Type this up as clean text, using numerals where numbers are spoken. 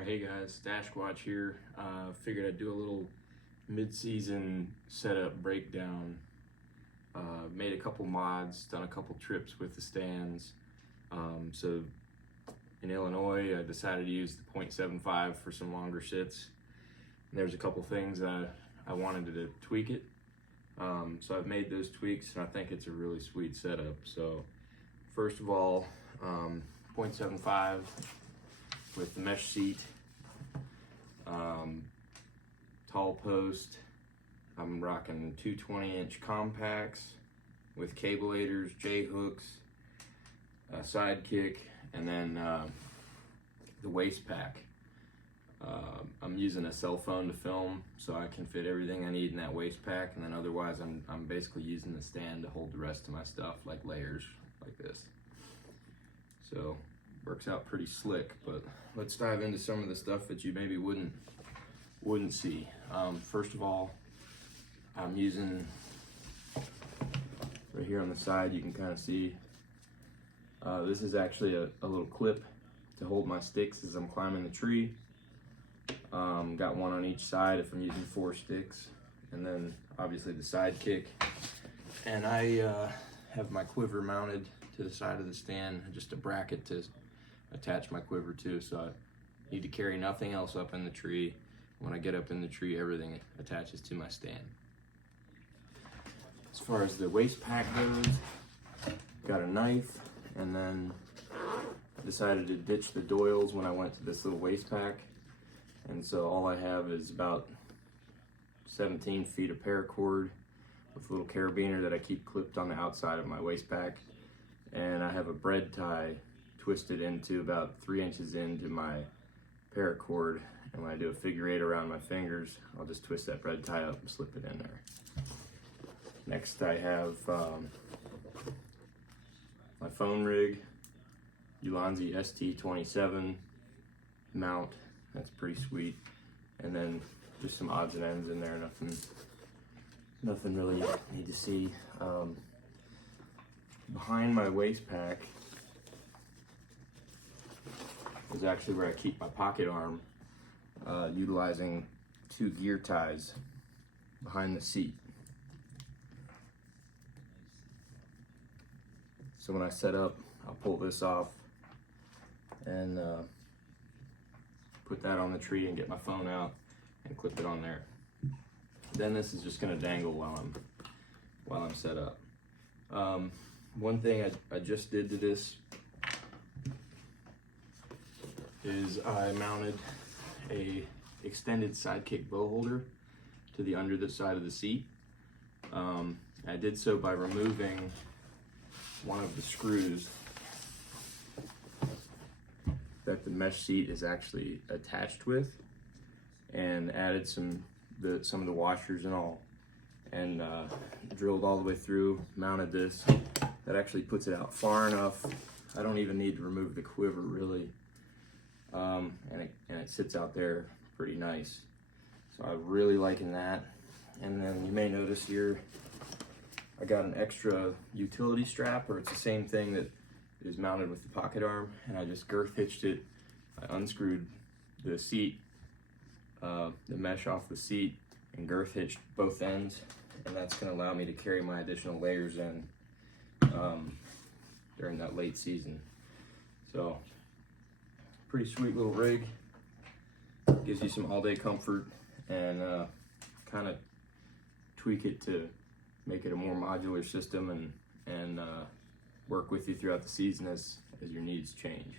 Alright, hey guys, Stachesquatch here. Figured I'd do a little mid-season setup breakdown. Made a couple mods, done a couple trips with the stands. So in Illinois, I decided to use the .75 for some longer sits. And there's a couple things I wanted to tweak it. So I've made those tweaks and I think it's a really sweet setup. So first of all, .75 with the mesh seat, tall post. I'm rocking 220-inch compacts with cabelators, J-hooks, a sidekick, and then the waist pack. I'm using a cell phone to film, so I can fit everything I need in that waist pack, and then otherwise I'm basically using the stand to hold the rest of my stuff, like layers like this. So works out pretty slick. But let's dive into some of the stuff that you maybe wouldn't see. First of all, I'm using right here on the side, you can kind of see this is actually a little clip to hold my sticks as I'm climbing the tree. Got one on each side if I'm using 4 sticks, and then obviously the sidekick. And I have my quiver mounted to the side of the stand, just a bracket to attach my quiver to, so I need to carry nothing else up in the tree. When I get up in the tree, everything attaches to my stand. As far as the waist pack goes, got a knife, and then I decided to ditch the Doyles when I went to this little waist pack. And so all I have is about 17 feet of paracord with a little carabiner that I keep clipped on the outside of my waist pack. And I have a bread tie twisted into about 3 inches into my paracord. And when I do a figure 8 around my fingers, I'll just twist that bread tie up and slip it in there. Next I have my phone rig, Ulanzi ST27 mount. That's pretty sweet. And then just some odds and ends in there, nothing really you need to see. Behind my waist pack is actually where I keep my pocket arm, utilizing 2 gear ties behind the seat. So when I set up, I'll pull this off and put that on the tree and get my phone out and clip it on there. Then this is just gonna dangle while I'm set up. One thing I just did to this is I mounted a extended sidekick bow holder to the under the side of the seat. I did so by removing one of the screws that the mesh seat is actually attached with, and added some of the washers and all, and drilled all the way through, mounted this. That actually puts it out far enough. I don't even need to remove the quiver really, and it sits out there pretty nice. So I'm really liking that. And then you may notice here I got an extra utility strap, or it's the same thing that is mounted with the pocket arm, and I just girth hitched it. I unscrewed the seat, the mesh off the seat, and girth hitched both ends, and that's going to allow me to carry my additional layers in during that late season. So pretty sweet little rig. Gives you some all-day comfort, and kind of tweak it to make it a more modular system and work with you throughout the season as your needs change.